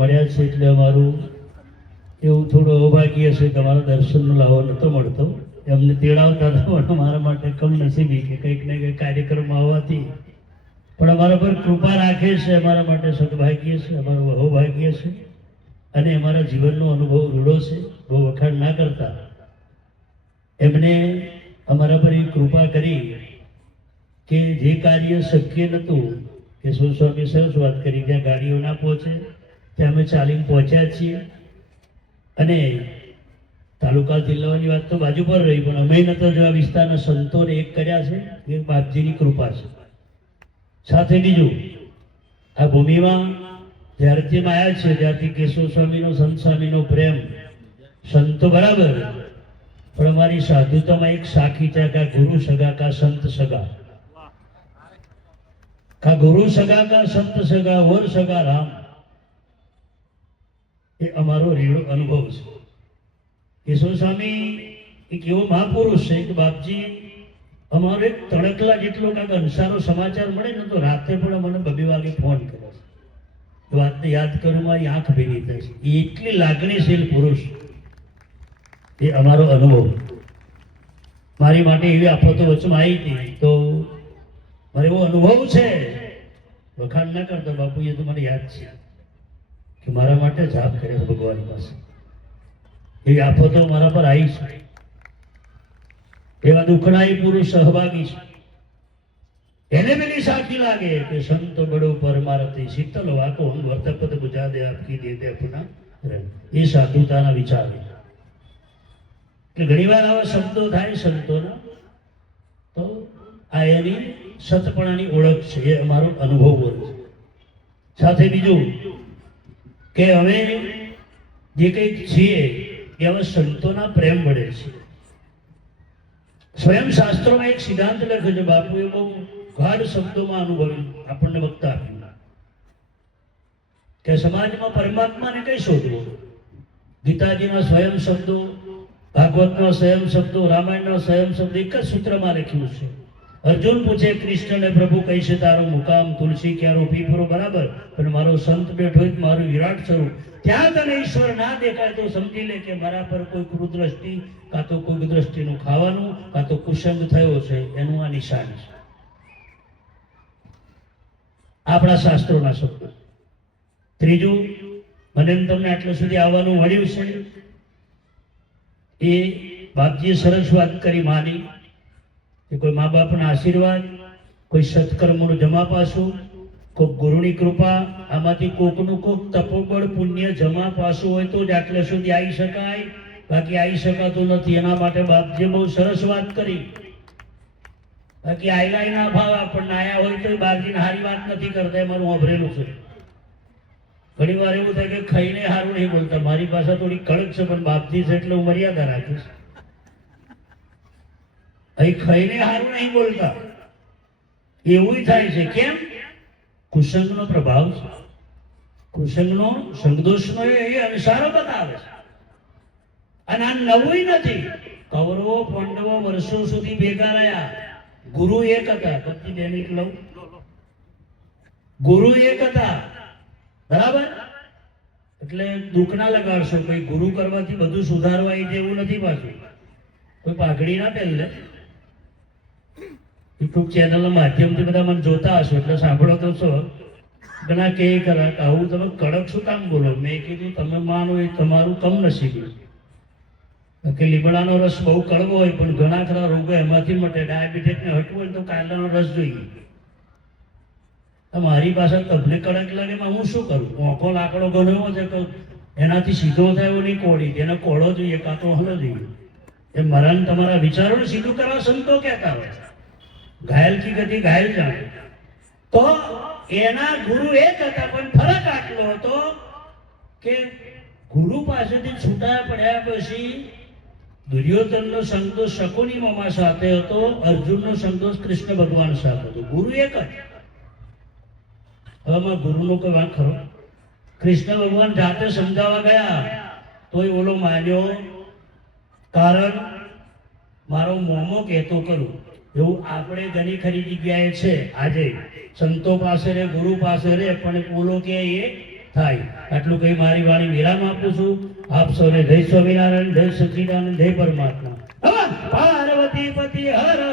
મળ્યા છે એટલે અમારું એવું થોડું અભાગ્ય છે કે અમારા દર્શનનો લાવો નહોતો મળતો. એમને તેડાવતા હતા પણ અમારા માટે કમનસીબી કે કંઈક ને કંઈક કાર્યક્રમમાં આવવાથી પણ અમારા પર કૃપા રાખે છે. અમારા માટે સદભાગ્ય છે, અમારું અહોભાગ્ય છે અને અમારા જીવનનો અનુભવ રૂડો છે. બહુ વખાણ ના કરતા એમને અમારા પર એ કૃપા કરી કે જે કાર્ય શક્ય નહોતું કે સ્વામી સરસ વાત કરી, જ્યાં ગાડીઓ ના પહોંચે ત્યાં અમે ચાલીને પહોંચ્યા છીએ. અને તાલુકા જિલ્લાની વાત તો બાજુ પર રહી, પણ અમે નતો જો આ વિસ્તારના સંતોને એક કર્યા છે એ બાપજીની કૃપા છે. સાથે બીજું, આ ભૂમિમાં જ્યારથી આવ્યા છે ત્યારથી કેશવ સ્વામીનો સંત સ્વામીનો પ્રેમ સંતો બરાબર, પણ અમારી સાધુતામાં એક સાખી છે કે ગુરુ સગા કા સંત સગા, કા ગુરુ સગા કા સંત સગા ઓર સગા રામ. એ અમારો રેડો અનુભવ છે. કેશવ સ્વામી એક એવો મહાપુરુષ છે કે બાપજી અમારો એક તણકલા જેટલો કાંઈક અંશાનો સમાચાર મળે ને તો રાતે પણ મને 2 વાગે ફોન કરે છે. એ વાતને યાદ કરું મારી આંખ ભેગી થાય છે. એ એટલી લાગણીશીલ પુરુષ, એ અમારો અનુભવ. મારી માટે એવી આફતો વચમાં આવી હતી તો મારો એવો અનુભવ છે, વખાણ ના કરતા બાપુ, એ તો મને યાદ છે કે મારા માટે જાપ કરે ભગવાન પાસે. એવી આફતો મારા પર આવી છે, એવા દુઃખના એ પુરુષ સહભાગી છે. એને પેલી સાચી લાગે કે સંત બડો પરમારથી શીતલ વાકો વર્તપત બુજા દે આપકી દે દે આપના રંગ. એ સાધુતાના વિચાર કે ઘણી વાર આવા શબ્દો થાય સંતોના, તો આ એની સતપણાની ઓળખ છે. એ અમારો અનુભવ બોલે છે. સાથે બીજું કે હવે જે કંઈક છીએ એ હવે સંતોના પ્રેમ મળે છે. સ્વયં શાસ્ત્રોમાં એક સિદ્ધાંત લખ્યો છે, બાપુએ બહુ ગાઢ શબ્દોમાં અનુભવી આપણને વક્તા આપ્યું કે સમાજમાં પરમાત્માને કઈ શોધવો. ગીતાજીના સ્વયં શબ્દો, ભાગવતના સ્વયં શબ્દો, રામાયણના સ્વયં શબ્દો એક જ સૂત્રમાં લખ્યું છે. અર્જુન પૂછે કૃષ્ણને, પ્રભુ કઈ છે તારો મુકામ? તુલસી ક્યારો પીપરો બરાબર, પણ મારો સંત બેઠો હોય મારું વિરાટ સ્વરૂપ. ત્યાં તને ઈશ્વર ના દેખાય તો સમજી લે કે મારા પર કોઈ કુદૃષ્ટિ, કાં તો કોઈ દ્રષ્ટિનું ખાવાનું, કાં તો કુસંગ થયો છે, એનું આ નિશાન છે. આપણા શાસ્ત્રોના શબ્દો. ત્રીજું, મને તમને આટલા સુધી આવવાનું મળ્યું છે એ બાપજીએ સરસ વાત કરી માની કે કોઈ મા બાપના આશીર્વાદ, કોઈ સત્કર્મનું જમા પાસું, કોઈક ગુરુની કૃપા, આમાંથી કોકનું કોક તપોબળ પુણ્ય જમા પાસું હોય તો જ આટલે સુધી આવી શકાય, બાકી આવી શકાતું નથી. એના માટે બાપજીએ બહુ સરસ વાત કરી. બાકી આયલાય ના ભાવ આપણને આયા હોય તો બાપજીને હારી વાત નથી કરતા, એ મારું અભરેલું છે. ઘણી વાર એવું થાય કે ખાઈને હારું નહીં બોલતા. મારી પાસે થોડી કડક છે પણ બાપજી છે એટલે હું મર્યાદા રાખીશ. અહીં ખાઈને હારું નહીં બોલતા એવું થાય છે. કેમ? કુસંગનો પ્રભાવ છે. કુસંગનો, સંગદોષનો એ અનુસારો બતાવે છે. અને આ નવું નથી. કૌરવો પાંડવો વર્ષો સુધી ભેગા રહ્યા. ગુરુ એક હતા. ભક્તિ દૈનિક લઉં, ગુરુ એક હતા બરાબર. એટલે દુઃખ ના લગાડશો. કોઈ ગુરુ કરવાથી બધું સુધારવા એ જેવું નથી. પાછું કોઈ પાઘડી ના પહેલે. યુટ્યુબ ચેનલના માધ્યમથી બધા મને જોતા હશો એટલે સાંભળો તો છો. ઘણા કે કરા આવું તમે કડક શું કામ બોલો? મેં કીધું તમે માનો એ તમારું કમનસીબ કે લીમડાનો રસ બહુ કડવો હોય પણ ઘણા ખરા રોગો એમાંથી મટે. ડાયાબિટીસને હટવું હોય તો કાંદાનો રસ જોઈએ. મારી પાસે તમને કડક લાગે હું શું કરું? ઓંખો લાકડો ગણ્યો છે કે એનાથી સીધો થાય એવો નહીં કોળી, એને કોળો જોઈએ કાં તો હલો જોઈએ. એ મરણ તમારા વિચારોને સીધું કરવા સંતો કહેતા હોય. ઘાયલ કી ગતિ ઘાયલ જાણે. તો એના ગુરુ એક હતા પણ ફરક આટલો હતો કે ગુરુ પાસેથી છૂટા પડ્યા પછી દુર્યોધનનો સંતોષ શકુની મામા સાથે હતો, અર્જુનનો સંતોષ કૃષ્ણ ભગવાન સાથે હતો. ગુરુ એક જ. હવે ગુરુનો કોઈ વાંક ખરો? કૃષ્ણ ભગવાન જાતે સમજાવવા ગયા તોય ઓલો માન્યો, કારણ મારો મોમો કહેતો કરું. એવું આપણે ઘણી ખરી જગ્યાએ છે. આજે સંતો પાસે રે, ગુરુ પાસે રે, પણ ઓલો કે એ થાય. આટલું કઈ મારી વાણી વિરામ આપું છું. આપ સૌને જય સ્વામિનારાયણ, જય સચ્ચિદાનંદ, જય પરમાત્મા. પાર્વતી પતિ હર